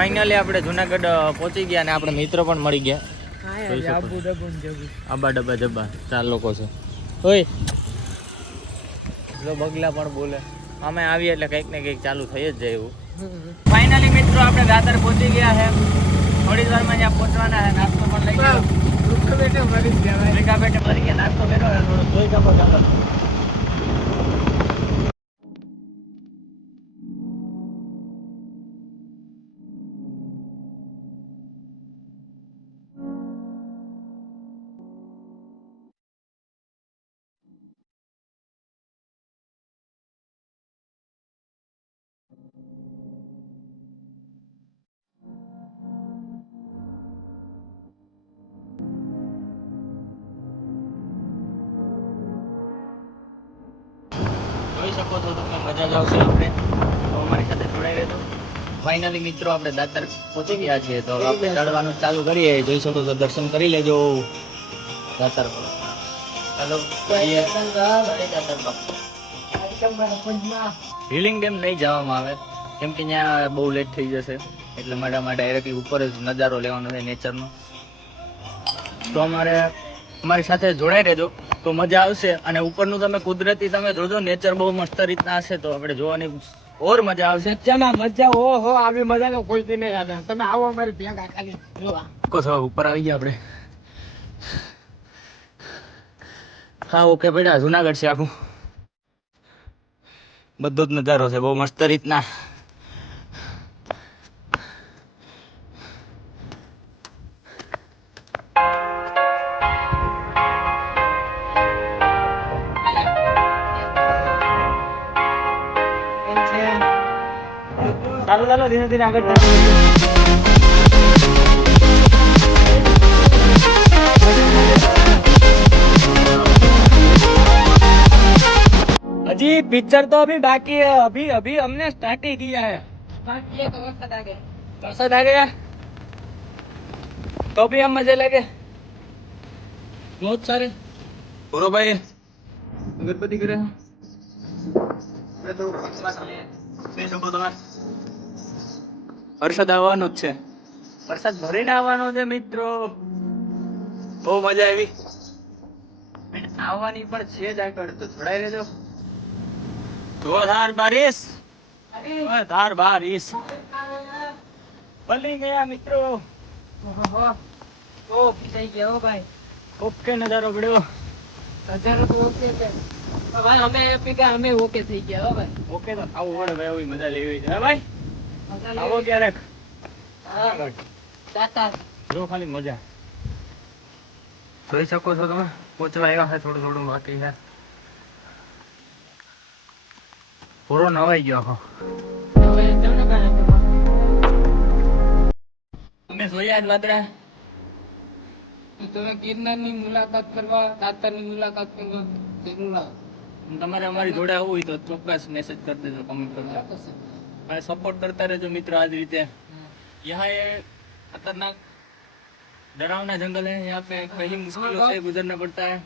Finally આપણે જુનાગઢ પહોંચી ગયા અને આપણે મિત્ર પણ મળી ગયા. આબા ડબ્બા જબ્બા 4 લોકો છે. ઓય જો બગલા પણ બોલે. અમે આવીએ એટલે કંઈક ને કંઈક ચાલુ થઈ જ જાય એવું. ફાઇનલી મિત્રો આપણે દાદર પહોંચી ગયા છે. થોડી જ વારમાં ત્યાં પહોંચવાના છે. નાસ્તો પણ લઈ ગયો. ભેગા પેટે મરી ગયા. નાસ્તો કર્યો થોડો જોઈ શકો ચાલો. જોઈ શકો છો તમે મજા જ આવશે. આપણે તો અમારી સાથે જોડાઈ રહેજો. ફાઇનલી મિત્રો આપણે દાદર પહોંચી ગયા છીએ તો આપણે ચડવાનું ચાલુ કરીએ. જોઈ શકો છો દર્શન કરી લેજો દાદર પર. ચાલો હિલિંગ ડેમ નહીં જવામાં આવે કેમ કે ત્યાં બહુ લેટ થઈ જશે એટલે માટે ડાયરેક્ટલી ઉપર જ નજારો લેવાનો છે નેચરનો. તો અમારી સાથે જોડાઈ રહેજો તો મજા આવશે. અને ઉપરનું તમે કુદરતી તમે જોજો નેચર બહુ મસ્ત રીતના હશે તો આપણે જોવાની ઓર મજા આવશે. ચના મજા ઓહો આવી મજા તો કોઈ થી નહીં આવે. તમે આવો અમારી ભેગા ખાલી જોવા. ઉપર આવી ગયા આપણે. હા ઓકે બેટા જુનાગઢ છે આખું. બધો જ નજારો છે બહુ મસ્ત રીતના. ચાલો ચાલો ધીરે ધીરે આગળ अजी पिक्चर तो अभी बाकी है. अभी अभी हमने स्टार्ट ही किया है. बाकी है तो वरसाद आ गया तो भी हम मजे लगे बहुत सारे. બોલો ભાઈ અગરબત્તી કરે વરસાદ આવવાનો જ છે. વરસાદ ભરીને આવવાનો છે મિત્રો. બહુ મજા આવી. આવવાની પણ છે જ આગળ તો જોડાઈ રહેજો. જોરદાર બારિશ જોરદાર બારિશ પલી ગયા મિત્રો. ओ થઈ ગયો ભાઈ. ઓકે નજારો પડ્યો. નજારો તો ઓકે છે ભાઈ. અમે પીકા અમે ઓકે થઈ ગયા હો ભાઈ. ઓકે તો આવું પડે ભાઈ. આવી મજા લેવી છે ભાઈ. આવો ક્યારેક. હા તાતા જો ખાલી મજા જોઈ શકો છો તમે. પહોંચવા આવ્યા છે થોડું થોડું બાકી છે. પૂરો નવાઈ ગયો આખો. હવે તમને કાંઈ અમે જોયા જ વાદળા. તમે ગિરનારની મુલાકાત કરવા તાતાની મુલાકાત કરવા જરૂર આવો. તમારે અમારી જોડે આવવું હોય તો ચોક્કસ મેસેજ કરી દેજો કમેન્ટ કરજો. અને સપોર્ટ કરતા રહેજો મિત્રો આ જ રીતે. यहाँ ये खतरनाक डरावना जंगल है. यहाँ पे कहीं मुश्किलों से गुजरना पड़ता है.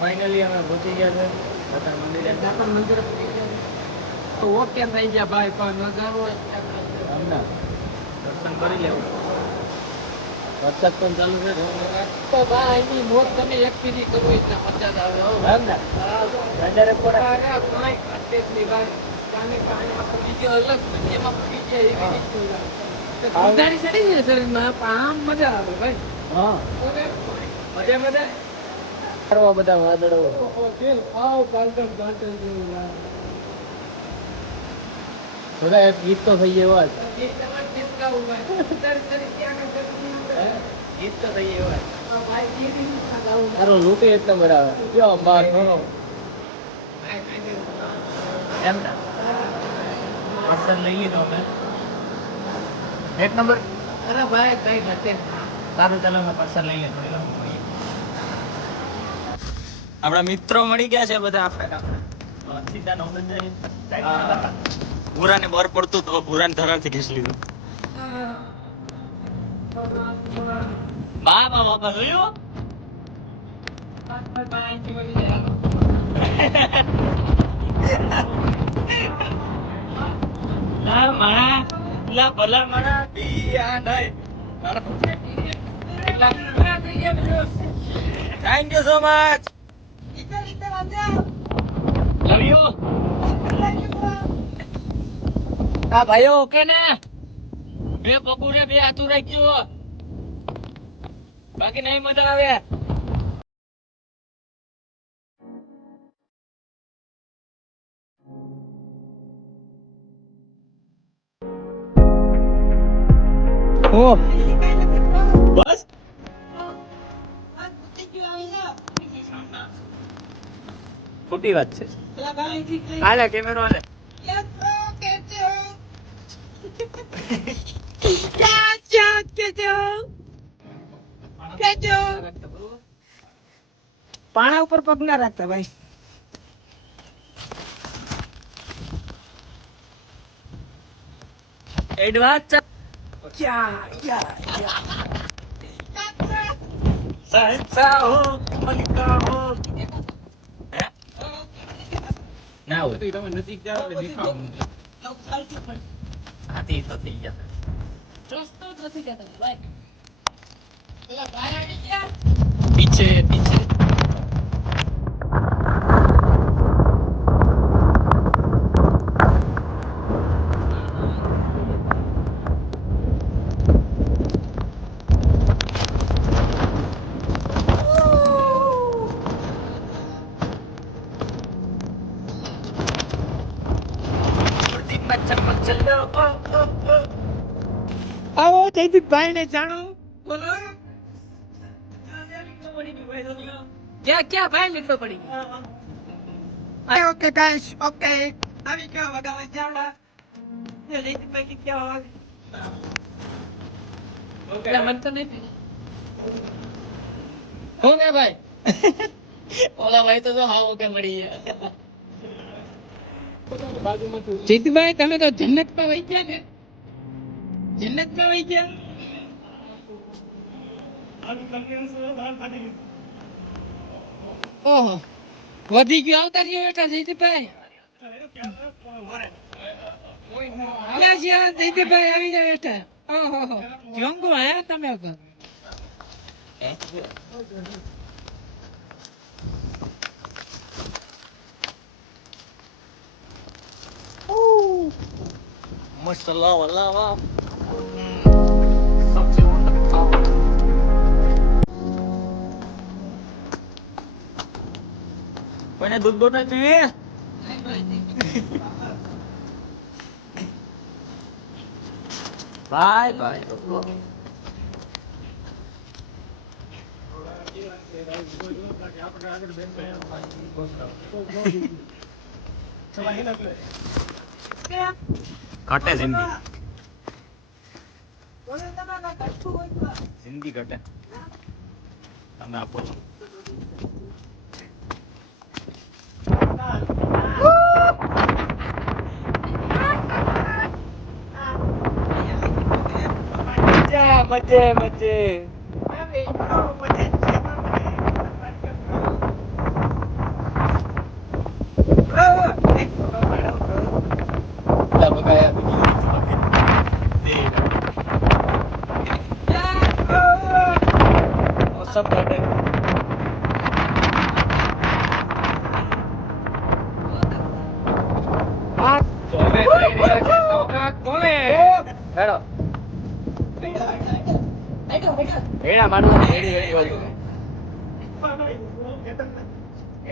फाइनली हमें पहुंची गया था दाता मंदिर. દાતા મંદિર તો ઓકે થઈ ગયા ભાઈ. પણ નજારો હમણાં દર્શન કરી લેવું. વરસાદ પણ ચાલુ છે તો ભાઈ એની મોત તમે એક પીધી કરો એટલે મજા જ આવે હો. હમણાં વધારે પડે. અરે કાંઈ ખાતે જ નહીં ભાઈ. કાને કાંઈ તો બીજો અલગ એમાં પડી જાય એવી રીતનું લાગે. ઉધારી ચડી જાય શરીરમાં પણ આમ મજા આવે ભાઈ. હા મજા મજા કરવા બધા વાદળો. તેલ ખાવ પાલટમ ઘાટે જેવું લાગે. થોડા એક ગીત તો થઈ જાય વાત. એ તમારે ચિંતાવું ભાઈ. ઉધારી ચડી ત્યાં ગીત તો થઈ જાય વાત. ભાઈ કેવી રીતના ગાવું તારો લૂંટે એટલો બરાબર. કયો બાર નો એમ ને પાર્સલ લઈ લીધો અમે. એક નંબર. અરે ભાઈ કઈ ઘટે સારું ચાલો અમે પાર્સલ લઈ લીધો. આપણા મિત્રો મળી ગયા છે બધા. સીધા નો ભૂરાને બહાર પડતું તો ભૂરાને ધરાથી ખેંચી લીધું. બા બા બાપા જોયું. ના મારા લા ભલા મારા દિયા નહીં. Thank you so much. Love you. આ ભાઈઓ ઓકે ને? બે પગુરે બે હાથું રાખજો, બાકી નહીં મજા આવે. ઓ બસ ખોટી વાત છે. હાલે કેમેરો હાલે. પાણા ઉપર પગ ના રાખતા ભાઈ. એડવાન્સ સહસા હો મલિકા હો. ના હોય તમે નજીક જાઓ એટલે દેખાવ. હાથી તો થઈ ગયા. રસ્તો જ નથી કહેતા ભાઈ. પેલા બહાર આવી ગયા. પીછે પીછે. આવો જયદીપભાઈ ને જાણો. બોલો. ક્યાં ક્યાં ભાઈ લીધો પડી ગયો. ઓકે ગાઈસ ઓકે આવી ગયો વગાવા જાવડા. જયદીપભાઈ કે ક્યાં આવે. ઓકે મન તો નહીં. હું ને ભાઈ. ઓલા ભાઈ તો હા ઓકે મળી ગયા. જીતભાઈ તમે તો જન્નતમાં વહી ગયા ને. જન્નતમાં વહી ગયા. ઓહો વધી ગયો આવતા રહ્યો બેટા જીતભાઈ. ક્યાં છે જીતભાઈ આવી જાય બેટા. ઓહો જોંગો આયા તમે પણ. મસ્ત લાવા લાવા. કોઈને દૂધ બોટ નથી પીવી? ભાઈ ભાઈ ઘટે જિંદગી. જિંદગી ઘટે. તમે આપો છો. મજે મજે. सब बैठे એડા માનવાની એડી એડી વાતો.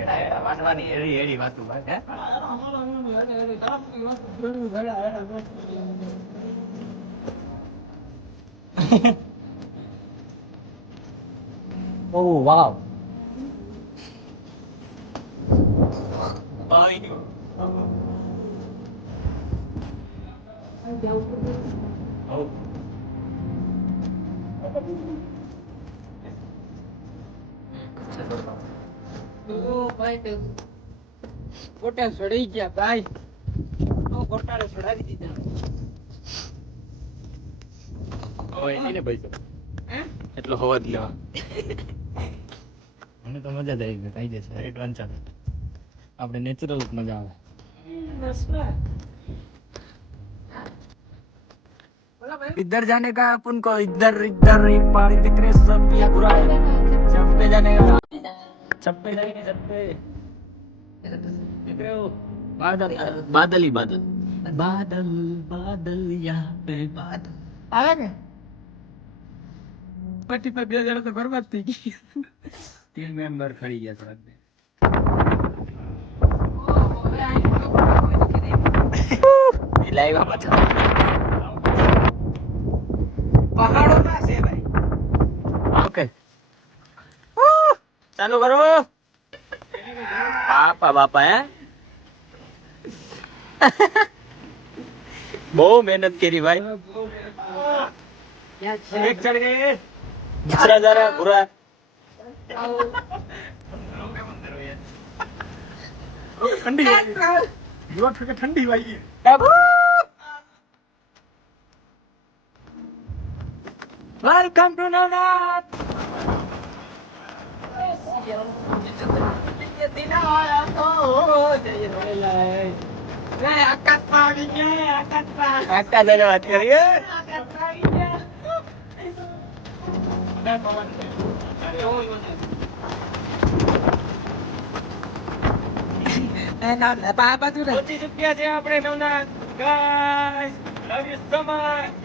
એડા માનવાની એડી એડી વાતો ભાઈ. Oh wow. Bye. Oh. ગોટા સડી ગયા ભાઈ. ગોટાને સડાવી દીધા. ઓય એને ભાઈ એટલો હવા જ લેવા. મને તો મજા જ આવી ગઈ. થઈ જશે એડવાન્સ ચાલે. આપણે નેચરલ મજા આવે. इधर जाने का अपन को इधर इधर एक पहाड़ी दिख रहे सब ये पूरा सब पे जाने का सब पे जाएंगे सब पे दिख रहे हो बादल बादल ही बादल बादल बादल यहाँ पे बादल આવે ને પટ્ટી પર 2 જણા તો બરબાદ થઈ ગઈ 3 मेंबर खड़ी गया थोड़ा देर लाइव आप अच्छा પહાડોમાં છે ભાઈ ओके चालू करो बापा बापा है बहुत मेहनत करी भाई एक चढ़ गए दूसरा जा रहा बुरा ठंडी ठंडी भाई वेलकम टू नवनाथ અકસ્માત આવી ગયા અકસ્માત आटा देने बात करिए અકસ્માત આવી ગયા ના બા બાજુ ને પહોંચી ચૂક્યા છે આપણે Navnath guys love you so much